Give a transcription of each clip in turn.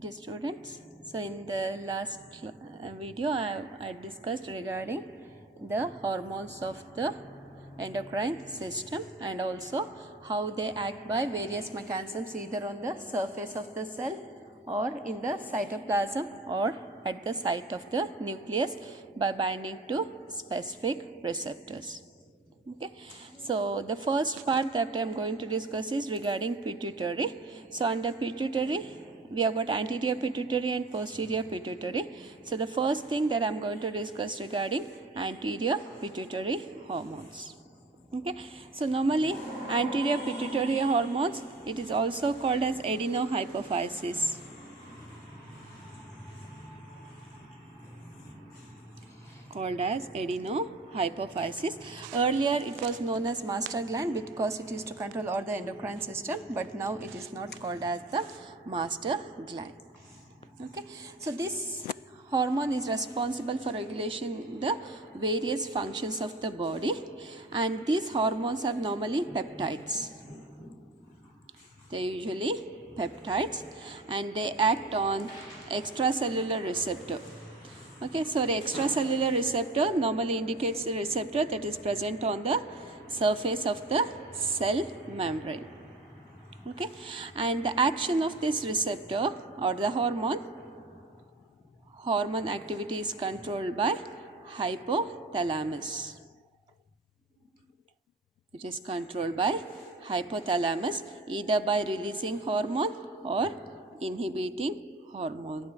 Dear students, so in the last video I discussed regarding the hormones of the endocrine system and also how they act by various mechanisms either on the surface of the cell or in the cytoplasm or at the site of the nucleus by binding to specific receptors. Okay, so the first part that I am going to discuss is regarding pituitary. So under pituitary we have got anterior pituitary and posterior pituitary. So the first thing that I am going to discuss regarding anterior pituitary hormones. Okay, so normally anterior pituitary hormones, it is also called as adenohypophysis. Called as adenohypophysis. Earlier it was known as master gland because it is to control all the endocrine system, but now it is not called as the master gland. Okay, so this hormone is responsible for regulation the various functions of the body, and these hormones are normally peptides. They are usually peptides and they act on extracellular receptor. Okay, so the extracellular receptor normally indicates the receptor that is present on the surface of the cell membrane. Okay, and the action of this receptor or the hormone activity is controlled by hypothalamus. It is controlled by hypothalamus either by releasing hormone or inhibiting hormone.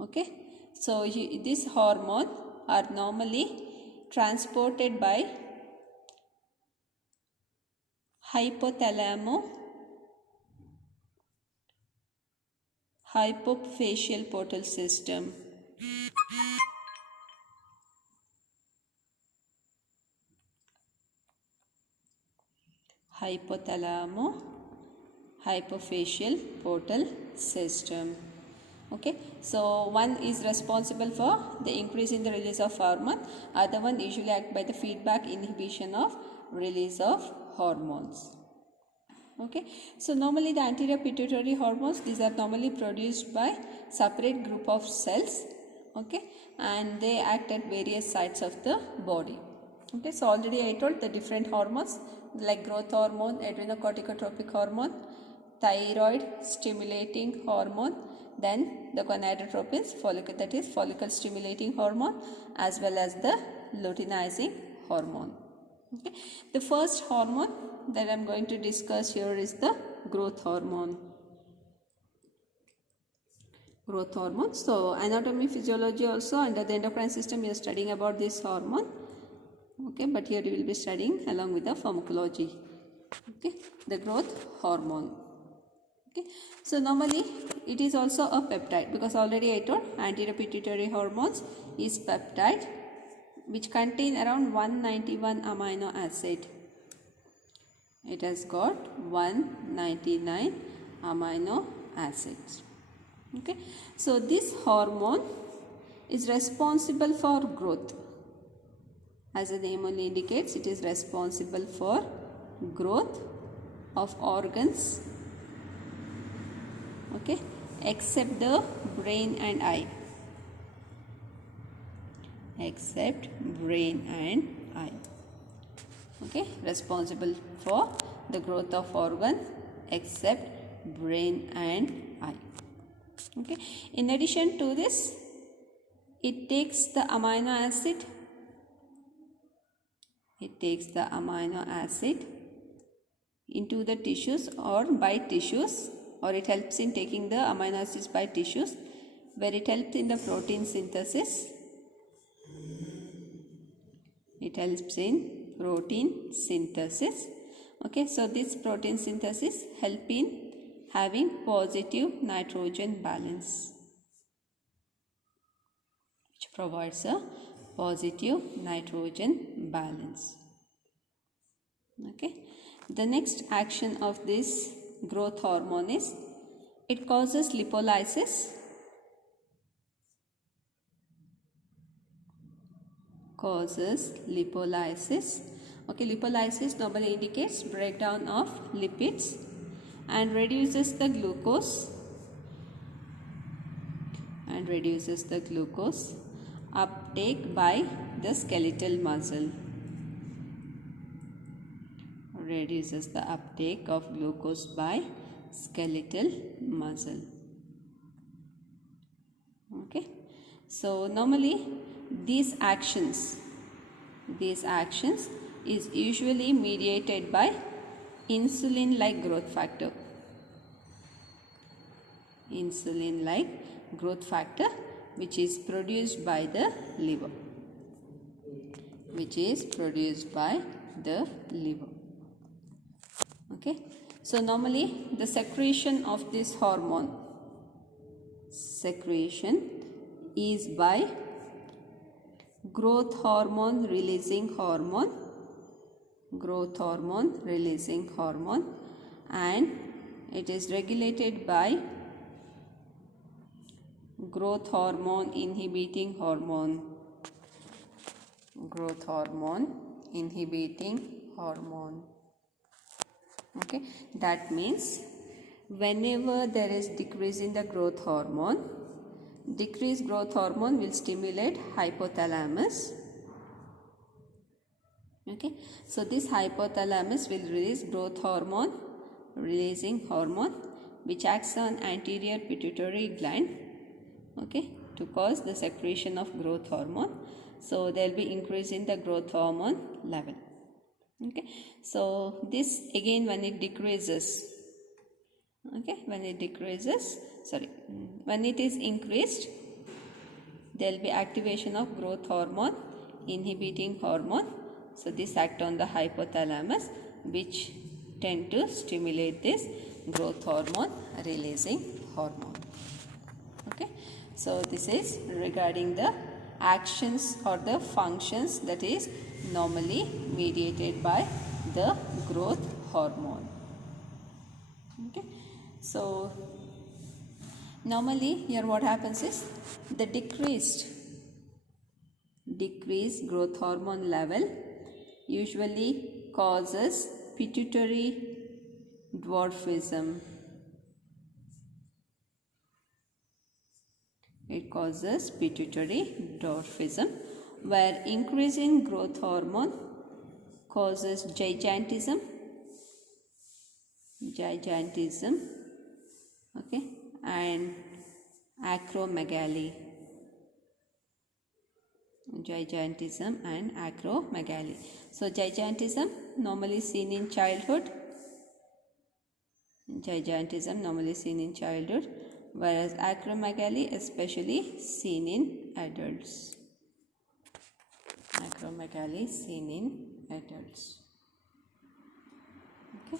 Okay, so this hormone are normally transported by hypophyseal portal system. Hypophyseal portal system. Okay, so one is responsible for the increase in the release of hormone, other one usually act by the feedback inhibition of release of hormones. Okay, so normally the anterior pituitary hormones, these are normally produced by separate group of cells. Okay, and they act at various sites of the body. Okay, so already I told the different hormones like growth hormone, adrenocorticotropic hormone, thyroid stimulating hormone, then the gonadotropins, that is follicle stimulating hormone, as well as the luteinizing hormone. Okay, the first hormone that I am going to discuss here is the growth hormone. Growth hormone. So anatomy, physiology also under the endocrine system we are studying about this hormone. Okay, but here we will be studying along with the pharmacology. Okay, the growth hormone. Okay, so normally it is also a peptide because already I told anterior pituitary hormones is peptide which contain around 191 amino acid. It has got 199 amino acids. Okay, so this hormone is responsible for growth. As the name only indicates, it is responsible for growth of organs. Okay, except the brain and eye. Except brain and eye. Okay, responsible for the growth of organ except brain and eye. Okay, in addition to this, it takes the amino acid. It takes the amino acid into the tissues or by tissues, or it helps in taking the amino acids by tissues where it helps in the protein synthesis. It helps in protein synthesis. Okay, so this protein synthesis help in having positive nitrogen balance, which provides a positive nitrogen balance. Okay, the next action of this growth hormone is it causes lipolysis. Okay, lipolysis normally indicates breakdown of lipids and reduces the glucose and reduces the glucose uptake by the skeletal muscle. Reduces the uptake of glucose by skeletal muscle. Okay, so normally these actions is usually mediated by insulin like growth factor. Insulin like growth factor, which is produced by the liver. Okay, so normally the secretion of this hormone is by growth hormone releasing hormone, and it is regulated by growth hormone inhibiting hormone. Okay, that means whenever there is decrease in the growth hormone, decreased growth hormone will stimulate hypothalamus. Okay, so this hypothalamus will release growth hormone releasing hormone, which acts on anterior pituitary gland, okay, to cause the secretion of growth hormone. So there will be increase in the growth hormone level. Okay, so this again when it decreases, okay, when it is increased, there will be activation of growth hormone inhibiting hormone. So this act on the hypothalamus, which tend to stimulate this growth hormone releasing hormone. Okay, so this is regarding the actions or the functions that is normally mediated by the growth hormone. Okay, so normally here what happens is the decreased growth hormone level usually causes pituitary dwarfism. It causes pituitary dwarfism, where increase in growth hormone causes gigantism, okay, and acromegaly. So gigantism normally seen in childhood, whereas acromegaly especially seen in adults. Okay,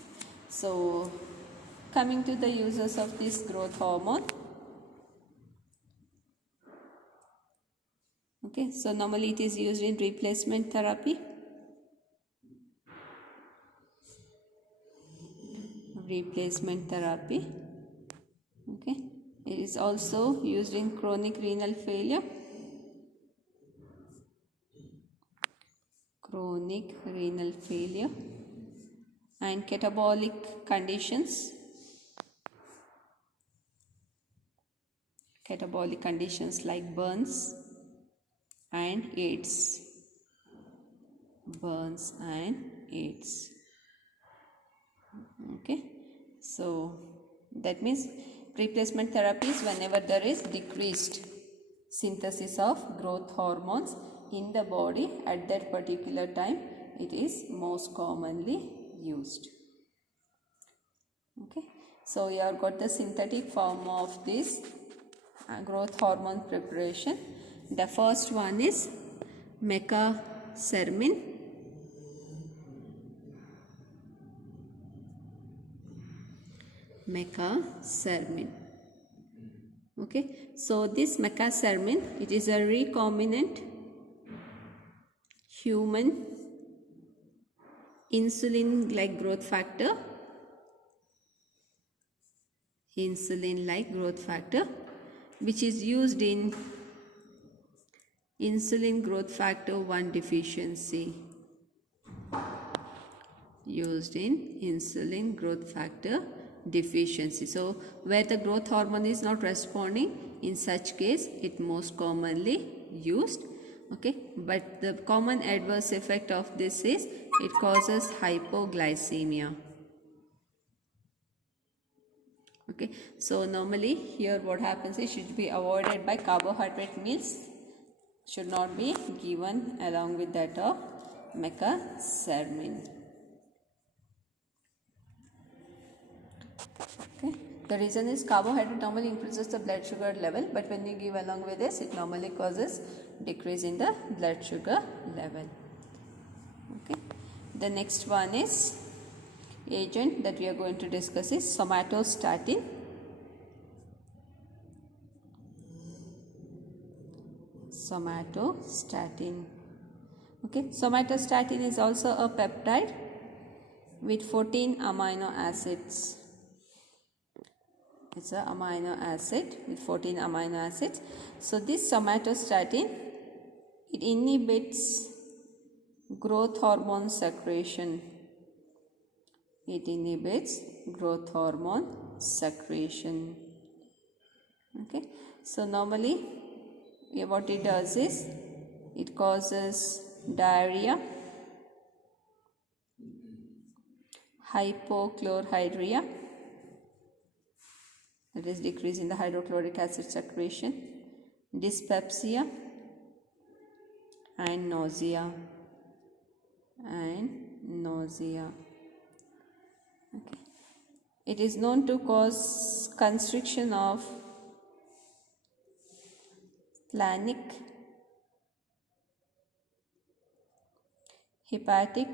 so coming to the uses of this growth hormone. Okay, so normally it is used in replacement therapy. Okay, it is also used in chronic renal failure. And catabolic conditions. Like burns and AIDS. Okay, so that means replacement therapy is whenever there is decreased synthesis of growth hormones in the body at that particular time, it is most commonly used. Okay, so you have got the synthetic form of this growth hormone preparation. The first one is mecasermin. Okay, so this mecasermin, it is a recombinant human insulin-like growth factor. Which is used in insulin growth factor 1 deficiency. deficiency. So where the growth hormone is not responding, in such case it most commonly used. Okay, but the common adverse effect of this is it causes hypoglycemia. Okay, so normally here what happens is should be avoided by carbohydrate meals, should not be given along with that of mecasermin. Okay, the reason is carbohydrate normally increases the blood sugar level, but when you give along with this, it normally causes decrease in the blood sugar level. Okay, the next one is agent that we are going to discuss is somatostatin. Somatostatin. Okay, somatostatin is also a peptide with 14 amino acids. It's an amino acid with 14 amino acids. So this somatostatin, it inhibits growth hormone secretion. It inhibits growth hormone secretion. Okay, so normally what it does is it causes diarrhea, hypochlorhydria, that is decrease in the hydrochloric acid secretion, dyspepsia, and nausea. Okay. It is known to cause constriction of splenic, hepatic,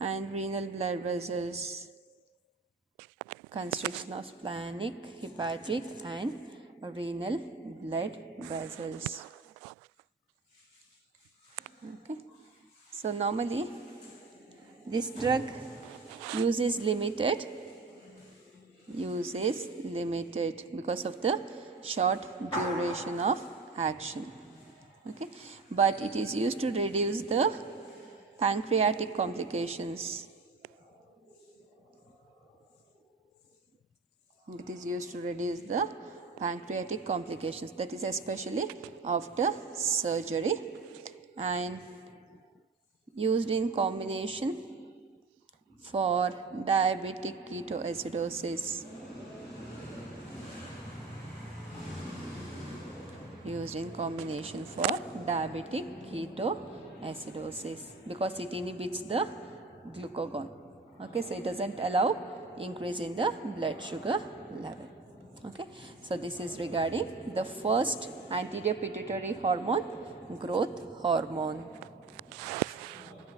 and renal blood vessels. Constriction of splenic, hepatic, and renal blood vessels. Okay. So normally this drug use is limited because of the short duration of action. Okay, but it is used to reduce the pancreatic complications. It is used to reduce the pancreatic complications, that is especially after surgery, and used in combination for diabetic ketoacidosis. Used in combination for diabetic ketoacidosis because it inhibits the glucagon. Okay, so it doesn't allow increase in the blood sugar level. Okay, so this is regarding the first anterior pituitary hormone, growth hormone.